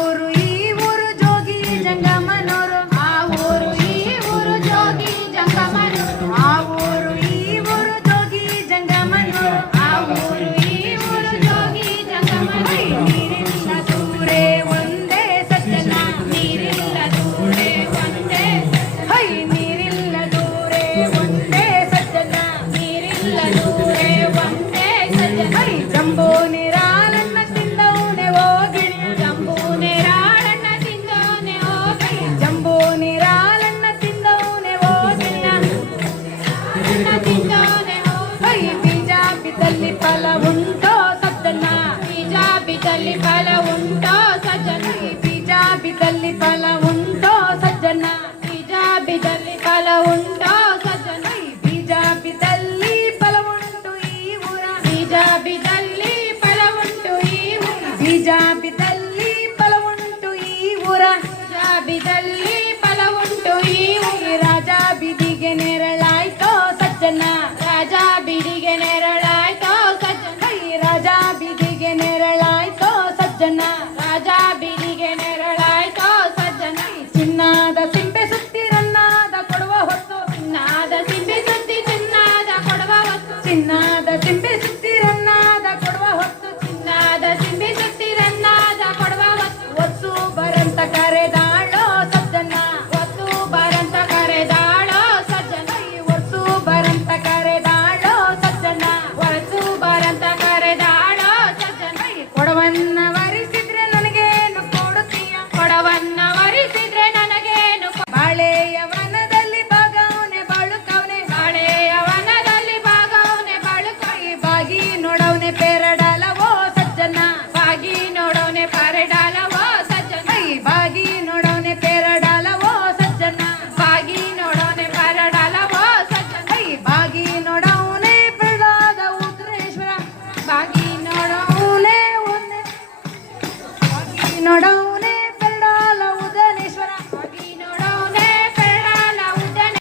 ಊರು ಈ ಊರು ಜೋಗಿ ಜಂಗಮನೂರು. ಆ ಊರು ಈ ಊರು ಜೋಗಿ ಜಂಗಮನೂರು. ಆ ಊರು ಈ ಊರು ಜೋಗಿ ಜಂಗಮನೂರು. ಆ ಊರು ಈ ಊರು ಜೋಗಿ ಜಂಗಮನೂರು. ನೀರಿಲ್ಲ ದೂರೆ ಒಂದೇ ಸಜ್ಜನ. ನೀರಿಲ್ಲ ದೂರೆ ಒಂದೇ ಹೈ ನೀರಿಲ್ಲ ದೂರೆ ಒಂದೇ ಸಜ್ಜನ. ನೀರಿಲ್ಲ ದೂರೆ ಒಂದೇ ಸಜ್ಜನ. ಹೈ ಜಂಬೂ ನೀರಾಳನ್ನ ತಿಂದವನೆ ಹೋಗಿಣಿ. ಜಂಬೂ ನೇರಾಳನ್ನ ತಿಂದೋನೆ ಹೋಗಿ. ಜಂಬೂ ನೀರಾಳನ್ನ ತಿಂದವನೆ ಹೋಗಿಣ. ತಿಂದೋನೆ ಹೋಗಿ. ಹೈ ಬೀಜ ಬಿದ್ದಲ್ಲಿ ಫಲ ಉಂಟೋ ಸಜ್ಜನ. ಬೀಜ ಬಿದ್ದಲ್ಲಿ ಫಲ ಉಂಟೋ ಸಜ್ಜನ. ಬೀಜ ಬಿದ್ದಲ್ಲಿ ಫಲ ಉಂಟೋ ಸಜ್ಜನ. ಬೀಜ ಬಿದ್ದಲ್ಲಿ ಫಲ ಉಂಟೋ ಸಜ್ಜನ. ಬೀಜ ಬಿದ್ದಲ್ಲಿ ಫಲ ಉಂಟು ಈ ಊರ. ಬೀಜ ಬಿದ್ದಲ್ಲಿ ಫಲ ಉಂಟು ಈ ಊರ. ಬೀಜ ಬಿದ್ದಲ್ಲಿ ಫಲ ಉಂಟು ಈ ಊರ. ಬೀಜ ಬಿದ್ದಲ್ಲಿ ಫಲ ಉಂಟು ಈ ಊರ. ರಾಜ ಬೀದಿಗೆ ನೆರಳಾಯ್ತೋ ಸಜ್ಜನ. ರಾಜ ಬೀದಿಗೆ ನೆರಳಾಯ್ತೋ ಸಜ್ಜನ. ರಾಜ ಬೀದಿಗೆ ನೆರಳಾಯ್ತೋ ಸಜ್ಜನ. ರಾಜ ಬೀದಿಗೆ ನೆರಳಾಯ್ತೋ ಸಜ್ಜನ. ಚಿನ್ನದ ಸಿಂಪೆ ಸುತ್ತಿರನ್ನಾದ ಕೊಡುವ ಹೊತ್ತು. ಚಿನ್ನಾದ ಸಿಂಬೆ ಸುತ್ತಿ ಚಿನ್ನಾದ ಕೊಡುವ ಹೊತ್ತು. ಚಿನ್ನದ ಸಿಂಪೆ ಸುತ್ತಿರನ್ನಾದ ಕೊಡುವ ಹೊತ್ತು. ಚಿನ್ನಾದ ಸಿಂಬೆ ಸುತ್ತಿ ರನ್ನಾದ ಕೊಡುವ ಹೊತ್ತು. ಒತ್ತು ಬರಂತ ಕರೆದಾಳೋ ಸಜ್ಜನ. ಹೊತ್ತು ಬರಂತ ಕರೆದಾಳೋ ಸಜ್ಜನ. ಒತ್ತು ಬರಂತ ಕರೆದಾಳೋ ಸಜ್ಜನ. ಹೊತ್ತು ಬರಂತ ಕರೆದಾಳೋ ಸಜ್ಜನ. ಕೊಡವನ್ನ ವರಿಸಿದ್ರೆ ನನಗೇನು ಕೊಡುತ್ತೀಯ. ಕೊಡವನ್ನ ವರಿಸಿದ್ರೆ ನನಗೇನು ಬಾಳೆಯ ವನದಲ್ಲಿ ಬಾಗವನೆ ಬಾಳುಕವನೆ. ಬಾಳೆಯ ವನದಲ್ಲಿ ಬಾಗವನೆ ಬಾಳುಕೈ. ಬಾಗಿ ನೋಡವನೆ ಪೆರಡಲವೋ ಸಜ್ಜನ. ಬಾಗಿ ನೋಡೋನೆ ಪರಡಾಲವೋ ಸಜ್ಜನ. ಬಾಗಿ ನೋಡವನೆ ಪೆರಡಲವೋ ಸಜ್ಜನ. ಬಾಗಿ ನೋಡೋನೆ ಪರಡಾಲವೋ ಸಜ್ಜನ. ಬಾಗಿ ನೋಡವನೆ ಬೆಳ್ಳಾದ ಉತ್ತರೇಶ್ವರ. ಬಾಗಿ ನೋಡೋ ಅವನೇ ಒಂದೇ ಬಾಗಿ ನೋಡವ